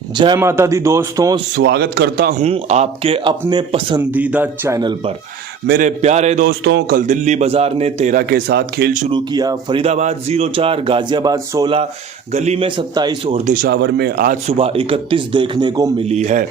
जय माता दी दोस्तों, स्वागत करता हूं आपके अपने पसंदीदा चैनल पर। मेरे प्यारे दोस्तों, कल दिल्ली बाजार ने 13 के साथ खेल शुरू किया। फरीदाबाद 0-4, गाजियाबाद 16, गली में 27 और दिशावर में आज सुबह 31 देखने को मिली है।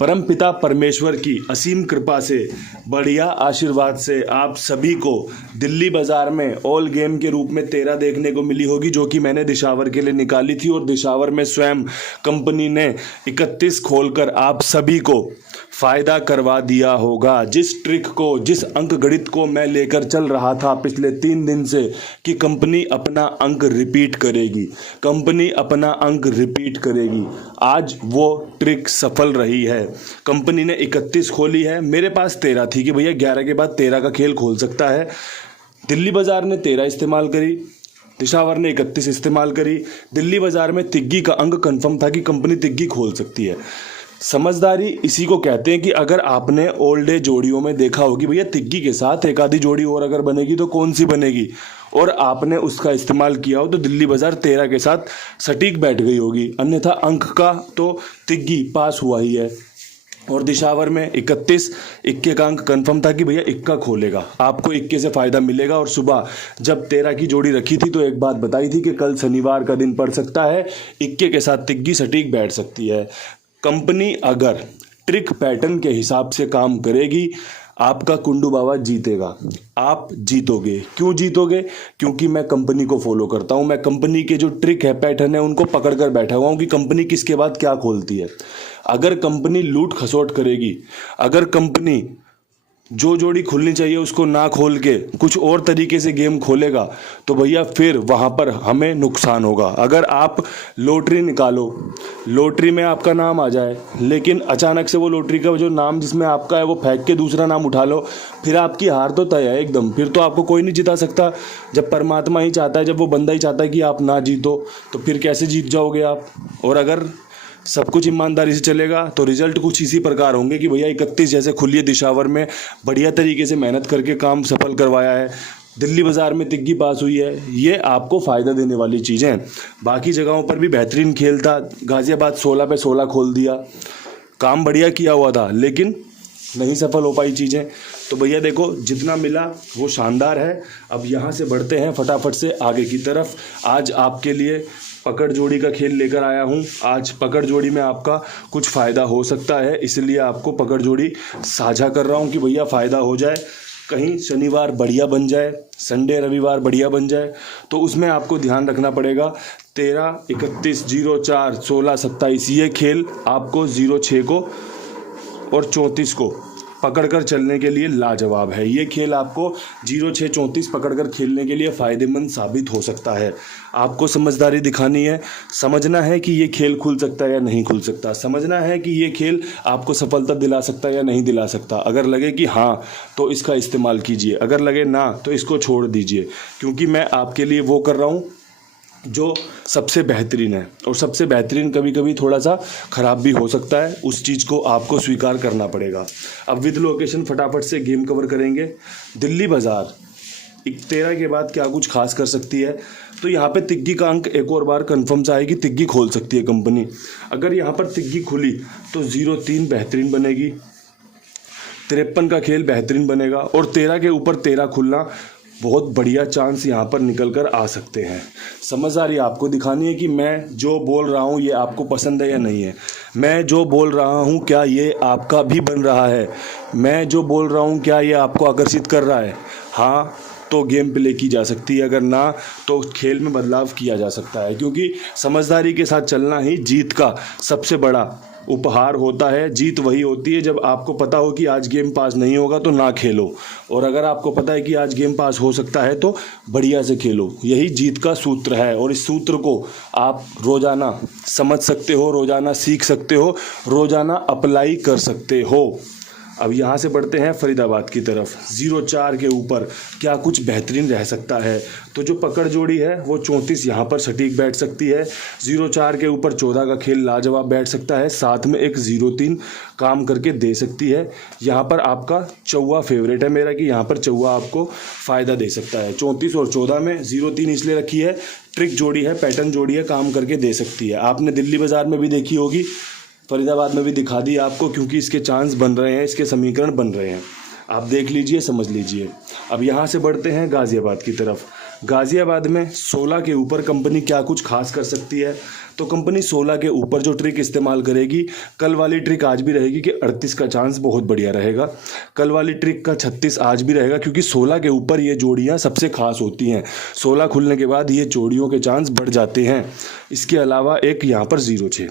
परमपिता परमेश्वर की असीम कृपा से, बढ़िया आशीर्वाद से आप सभी को दिल्ली बाजार में ऑल गेम के रूप में 13 देखने को मिली होगी, जो कि मैंने दिशावर के लिए निकाली थी और दिशावर में स्वयं कंपनी ने 31 खोलकर आप सभी को फायदा करवा दिया होगा। जिस ट्रिक को, जिस अंक गणित को मैं लेकर चल रहा था पिछले 3 दिन से कि कंपनी अपना अंक रिपीट करेगी, कंपनी अपना अंक रिपीट करेगी, आज वो ट्रिक सफल रही है। कंपनी ने 31 खोली है, मेरे पास 13 थी कि भैया 11 के बाद 13 का खेल खोल सकता है। दिल्ली बाजार ने 13 इस्तेमाल करी, दिशावर ने 31 इस्तेमाल करी। दिल्ली बाजार में तिग्गी का अंक कंफर्म था कि कंपनी तिग्गी खोल सकती है। समझदारी इसी को कहते हैं कि अगर आपने ओल्ड डे जोड़ियों में देखा होगी भैया तिग्गी के साथ एक आधी जोड़ी और अगर बनेगी तो कौन सी बनेगी, और आपने उसका इस्तेमाल किया हो तो दिल्ली बाजार 13 के साथ सटीक बैठ गई होगी। अन्यथा अंक का तो तिग्गी पास हुआ ही है। और दिशावर में 31 इक्के का अंक कन्फर्म था कि भैया इक्का खोलेगा, आपको इक्के से फायदा मिलेगा। और सुबह जब 13 की जोड़ी रखी थी तो एक बात बताई थी कि कल शनिवार का दिन पड़ सकता है, इक्के के साथ तिग्गी सटीक बैठ सकती है। कंपनी अगर ट्रिक पैटर्न के हिसाब से काम करेगी, आपका कुंडू बाबा जीतेगा, आप जीतोगे। क्यों जीतोगे? क्योंकि मैं कंपनी को फॉलो करता हूं, मैं कंपनी के जो ट्रिक है, पैटर्न है, उनको पकड़ कर बैठा हुआ हूं कि कंपनी किसके बाद क्या खोलती है। अगर कंपनी लूट खसोट करेगी, अगर कंपनी जो जोड़ी खुलनी चाहिए उसको ना खोल के कुछ और तरीके से गेम खोलेगा तो भैया फिर वहाँ पर हमें नुकसान होगा। अगर आप लॉटरी निकालो, लॉटरी में आपका नाम आ जाए, लेकिन अचानक से वो लॉटरी का जो नाम जिसमें आपका है वो फेंक के दूसरा नाम उठा लो, फिर आपकी हार तो तय है एकदम। फिर तो आपको कोई नहीं जिता सकता। जब परमात्मा ही चाहता है, जब वो बंदा ही चाहता है कि आप ना जीतो, तो फिर कैसे जीत जाओगे आप। और अगर सब कुछ ईमानदारी से चलेगा तो रिजल्ट कुछ इसी प्रकार होंगे कि भैया 31 जैसे खुली है दिशावर में, बढ़िया तरीके से मेहनत करके काम सफल करवाया है, दिल्ली बाजार में तिग्गी पास हुई है, ये आपको फ़ायदा देने वाली चीज़ें हैं। बाकी जगहों पर भी बेहतरीन खेल था, गाजियाबाद 16 पे 16 खोल दिया, काम बढ़िया किया हुआ था, लेकिन नहीं सफल हो पाई चीज़ें। तो भैया देखो, जितना मिला वो शानदार है। अब यहाँ से बढ़ते हैं फटाफट से आगे की तरफ। आज आपके लिए पकड़ जोड़ी का खेल लेकर आया हूँ। आज पकड़ जोड़ी में आपका कुछ फ़ायदा हो सकता है, इसलिए आपको पकड़ जोड़ी साझा कर रहा हूँ कि भैया फ़ायदा हो जाए। कहीं शनिवार बढ़िया बन जाए, संडे रविवार बढ़िया बन जाए, तो उसमें आपको ध्यान रखना पड़ेगा। 13, 31, 0-4, 16, 27 ये खेल आपको 0-6 को और 34 को पकड़कर चलने के लिए लाजवाब है। ये खेल आपको 0-6, 34 पकड़कर खेलने के लिए फ़ायदेमंद साबित हो सकता है। आपको समझदारी दिखानी है, समझना है कि ये खेल खुल सकता है या नहीं खुल सकता, समझना है कि ये खेल आपको सफलता दिला सकता है या नहीं दिला सकता। अगर लगे कि हाँ तो इसका इस्तेमाल कीजिए, अगर लगे ना तो इसको छोड़ दीजिए, क्योंकि मैं आपके लिए वो कर रहा हूँ जो सबसे बेहतरीन है। और सबसे बेहतरीन कभी कभी थोड़ा सा ख़राब भी हो सकता है, उस चीज़ को आपको स्वीकार करना पड़ेगा। अब विद लोकेशन फटाफट से गेम कवर करेंगे। दिल्ली बाज़ार 13 के बाद क्या कुछ खास कर सकती है, तो यहाँ पे तिग्गी का अंक एक और बार कंफर्म सा है कि तिग्गी खोल सकती है कंपनी। अगर यहाँ पर तिग्गी खुली तो 0-3 बेहतरीन बनेगी, 53 का खेल बेहतरीन बनेगा, और 13 के ऊपर 13 खुलना बहुत बढ़िया चांस यहाँ पर निकल कर आ सकते हैं। समझदारी आपको दिखानी है कि मैं जो बोल रहा हूँ ये आपको पसंद है या नहीं है, मैं जो बोल रहा हूँ क्या ये आपका भी बन रहा है, मैं जो बोल रहा हूँ क्या ये आपको आकर्षित कर रहा है। हाँ तो गेम प्ले की जा सकती है, अगर ना तो खेल में बदलाव किया जा सकता है, क्योंकि समझदारी के साथ चलना ही जीत का सबसे बड़ा उपहार होता है। जीत वही होती है जब आपको पता हो कि आज गेम पास नहीं होगा तो ना खेलो, और अगर आपको पता है कि आज गेम पास हो सकता है तो बढ़िया से खेलो। यही जीत का सूत्र है, और इस सूत्र को आप रोज़ाना समझ सकते हो, रोज़ाना सीख सकते हो, रोज़ाना अप्लाई कर सकते हो। अब यहाँ से बढ़ते हैं फरीदाबाद की तरफ। 0-4 के ऊपर क्या कुछ बेहतरीन रह सकता है, तो जो पकड़ जोड़ी है वो 34 यहाँ पर सटीक बैठ सकती है। 0-4 के ऊपर 14 का खेल लाजवाब बैठ सकता है, साथ में एक 0-3 काम करके दे सकती है। यहाँ पर आपका चौवा फेवरेट है मेरा कि यहाँ पर चौवा आपको फ़ायदा दे सकता है। 34 और 14 में 0-3 इसलिए रखी है ट्रिक जोड़ी है, पैटर्न जोड़ी है, काम करके दे सकती है। आपने दिल्ली बाज़ार में भी देखी होगी, फरीदाबाद में भी दिखा दी आपको, क्योंकि इसके चांस बन रहे हैं, इसके समीकरण बन रहे हैं। आप देख लीजिए, समझ लीजिए। अब यहाँ से बढ़ते हैं गाज़ियाबाद की तरफ। गाज़ियाबाद में 16 के ऊपर कंपनी क्या कुछ खास कर सकती है, तो कंपनी 16 के ऊपर जो ट्रिक इस्तेमाल करेगी, कल वाली ट्रिक आज भी रहेगी कि 38 का चांस बहुत बढ़िया रहेगा। कल वाली ट्रिक का 36 आज भी रहेगा, क्योंकि 16 के ऊपर ये जोड़ियां सबसे खास होती हैं। 16 खुलने के बाद ये जोड़ियों के चांस बढ़ जाते हैं। इसके अलावा एक यहाँ पर 0-6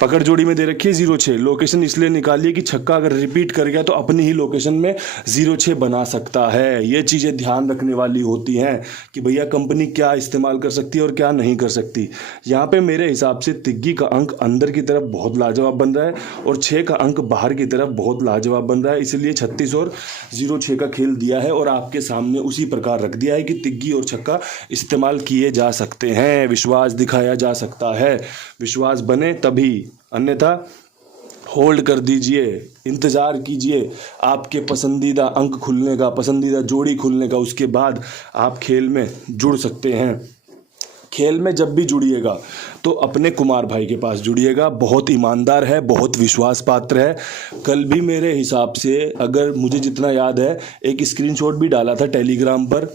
पकड़ जोड़ी में दे रखी है 0-6। लोकेशन इसलिए निकालिए कि छक्का अगर रिपीट कर गया तो अपनी ही लोकेशन में 0-6 बना सकता है। ये चीज़ें ध्यान रखने वाली होती हैं कि भैया कंपनी क्या इस्तेमाल कर सकती है और क्या नहीं कर सकती। यहाँ पे मेरे हिसाब से तिग्गी का अंक अंदर की तरफ बहुत लाजवाब बन रहा है और 6 का अंक बाहर की तरफ बहुत लाजवाब बन रहा है। इसलिए 36 और 0-6 का खेल दिया है और आपके सामने उसी प्रकार रख दिया है कि तिग्गी और छक्का इस्तेमाल किए जा सकते हैं, विश्वास दिखाया जा सकता है। विश्वास बने तभी, अन्यथा होल्ड कर दीजिए, इंतज़ार कीजिए आपके पसंदीदा अंक खुलने का, पसंदीदा जोड़ी खुलने का। उसके बाद आप खेल में जुड़ सकते हैं। खेल में जब भी जुड़िएगा तो अपने कुमार भाई के पास जुड़िएगा। बहुत ईमानदार है, बहुत विश्वास पात्र है। कल भी मेरे हिसाब से, अगर मुझे जितना याद है, एक स्क्रीनशॉट भी डाला था टेलीग्राम पर।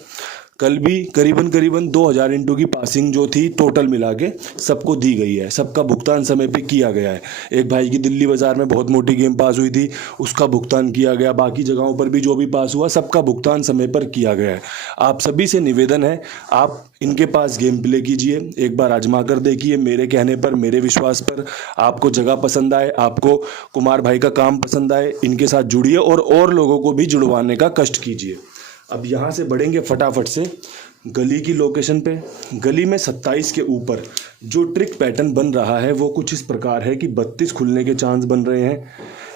कल भी करीबन 2000 इंटू की पासिंग जो थी टोटल मिला के सबको दी गई है, सबका भुगतान समय पे किया गया है। एक भाई की दिल्ली बाज़ार में बहुत मोटी गेम पास हुई थी, उसका भुगतान किया गया। बाकी जगहों पर भी जो भी पास हुआ सबका भुगतान समय पर किया गया है। आप सभी से निवेदन है, आप इनके पास गेम प्ले कीजिए, एक बार आजमा कर देखिए, मेरे कहने पर, मेरे विश्वास पर। आपको जगह पसंद आए, आपको कुमार भाई का काम पसंद आए, इनके साथ जुड़िए और लोगों को भी जुड़वाने का कष्ट कीजिए। अब यहाँ से बढ़ेंगे फटाफट से गली की लोकेशन पे। गली में 27 के ऊपर जो ट्रिक पैटर्न बन रहा है वो कुछ इस प्रकार है कि 32 खुलने के चांस बन रहे हैं।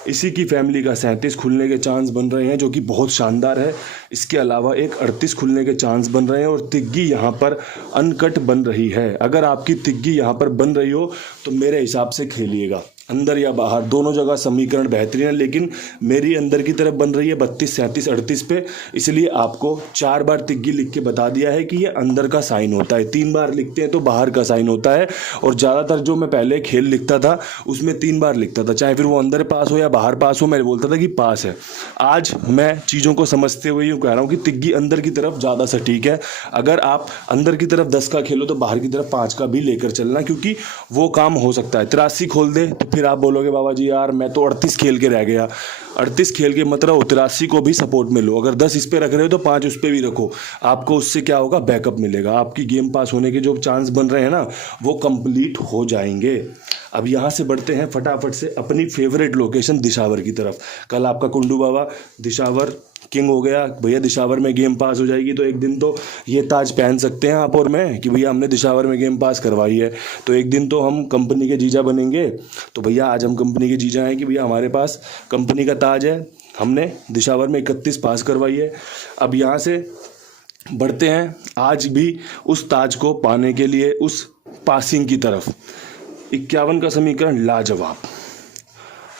इसी की फैमिली का 37 खुलने के चांस बन रहे हैं, जो कि बहुत शानदार है। इसके अलावा एक 38 खुलने के चांस बन रहे हैं और तिग्गी यहाँ पर अनकट बन रही है। अगर आपकी तिग्गी यहाँ पर बन रही हो तो मेरे हिसाब से खेलिएगा, अंदर या बाहर दोनों जगह समीकरण बेहतरीन है। लेकिन मेरी अंदर की तरफ बन रही है 32, 37, 38 पे, इसलिए आपको 4 बार तिग्गी लिख के बता दिया है कि ये अंदर का साइन होता है। 3 बार लिखते हैं तो बाहर का साइन होता है। और ज़्यादातर जो मैं पहले खेल लिखता था उसमें 3 बार लिखता था, चाहे फिर वो अंदर पास हो या बाहर पास हो, मैं बोलता था कि पास है। आज मैं चीज़ों को समझते हुए यूँ कह रहा हूँ कि तिग्गी अंदर की तरफ ज़्यादा सटीक है। अगर आप अंदर की तरफ 10 का खेलो तो बाहर की तरफ 5 का भी लेकर चलना, क्योंकि वो काम हो सकता है। 83 खोल दे तो फिर आप बोलोगे बाबा जी यार मैं तो 38 खेल के रह गया। 38 खेल के मतलब 83 को भी सपोर्ट में लो। अगर 10 इस पे रख रहे हो तो 5 उस पे भी रखो। आपको उससे क्या होगा, बैकअप मिलेगा। आपकी गेम पास होने के जो चांस बन रहे हैं ना, वो कंप्लीट हो जाएंगे। अब यहाँ से बढ़ते हैं फटाफट से अपनी फेवरेट लोकेशन दिशावर की तरफ। कल आपका कुंडू बाबा दिशावर किंग हो गया। भैया दिशावर में गेम पास हो जाएगी तो एक दिन तो ये ताज पहन सकते हैं आप और मैं कि भैया हमने दिशावर में गेम पास करवाई है, तो एक दिन तो हम कंपनी के जीजा बनेंगे। तो भैया आज हम कंपनी के जीजा हैं कि भैया हमारे पास कंपनी का ताज है, हमने दिशावर में 31 पास करवाई है। अब यहाँ से बढ़ते हैं आज भी उस ताज को पाने के लिए उस पासिंग की तरफ। 51 का समीकरण लाजवाब,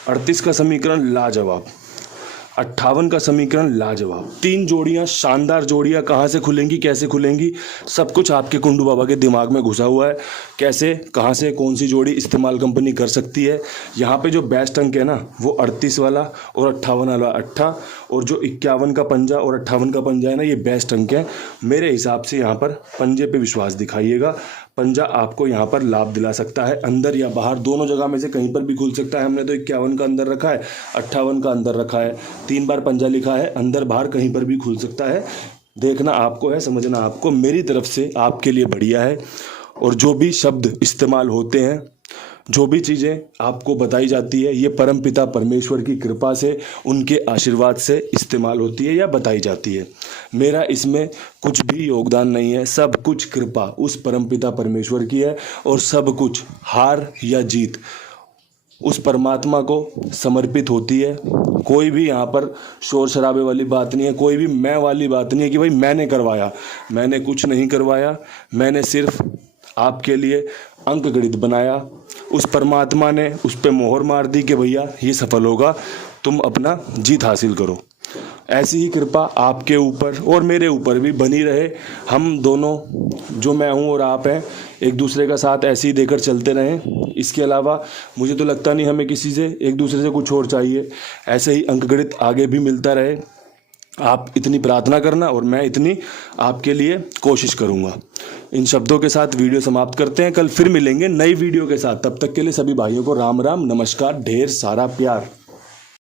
38 का समीकरण लाजवाब, 58 का समीकरण लाजवाब। 3 जोड़ियां, शानदार जोड़ियां। कहाँ से खुलेंगी, कैसे खुलेंगी, सब कुछ आपके कुंडू बाबा के दिमाग में घुसा हुआ है। कैसे, कहाँ से, कौन सी जोड़ी इस्तेमाल कंपनी कर सकती है। यहाँ पे जो बेस्ट अंक है ना, वो 38 वाला और 58 वाला 8, और जो 51 का पंजा और 58 का पंजा है ना, ये बेस्ट अंक है मेरे हिसाब से। यहाँ पर पंजे पे विश्वास दिखाइएगा। पंजा आपको यहाँ पर लाभ दिला सकता है, अंदर या बाहर दोनों जगह में से कहीं पर भी खुल सकता है। हमने तो 51 का अंदर रखा है, 58 का अंदर रखा है, 3 बार पंजा लिखा है, अंदर बाहर कहीं पर भी खुल सकता है। देखना आपको है, समझना आपको। मेरी तरफ से आपके लिए बढ़िया है। और जो भी शब्द इस्तेमाल होते हैं, जो भी चीज़ें आपको बताई जाती है, ये परमपिता परमेश्वर की कृपा से, उनके आशीर्वाद से इस्तेमाल होती है या बताई जाती है। मेरा इसमें कुछ भी योगदान नहीं है। सब कुछ कृपा उस परमपिता परमेश्वर की है और सब कुछ हार या जीत उस परमात्मा को समर्पित होती है। कोई भी यहाँ पर शोर शराबे वाली बात नहीं है, कोई भी मैं वाली बात नहीं है कि भाई मैंने करवाया। मैंने कुछ नहीं करवाया, मैंने सिर्फ आपके लिए अंक गणित बनाया। उस परमात्मा ने उस पर मोहर मार दी कि भैया ये सफल होगा, तुम अपना जीत हासिल करो। ऐसी ही कृपा आपके ऊपर और मेरे ऊपर भी बनी रहे। हम दोनों, जो मैं हूँ और आप हैं, एक दूसरे का साथ ऐसे ही देकर चलते रहें। इसके अलावा मुझे तो लगता नहीं हमें किसी से, एक दूसरे से कुछ और चाहिए। ऐसे ही अंकगणित आगे भी मिलता रहे। आप इतनी प्रार्थना करना और मैं इतनी आपके लिए कोशिश करूँगा। इन शब्दों के साथ वीडियो समाप्त करते हैं। कल फिर मिलेंगे नई वीडियो के साथ। तब तक के लिए सभी भाइयों को राम राम, नमस्कार, ढेर सारा प्यार।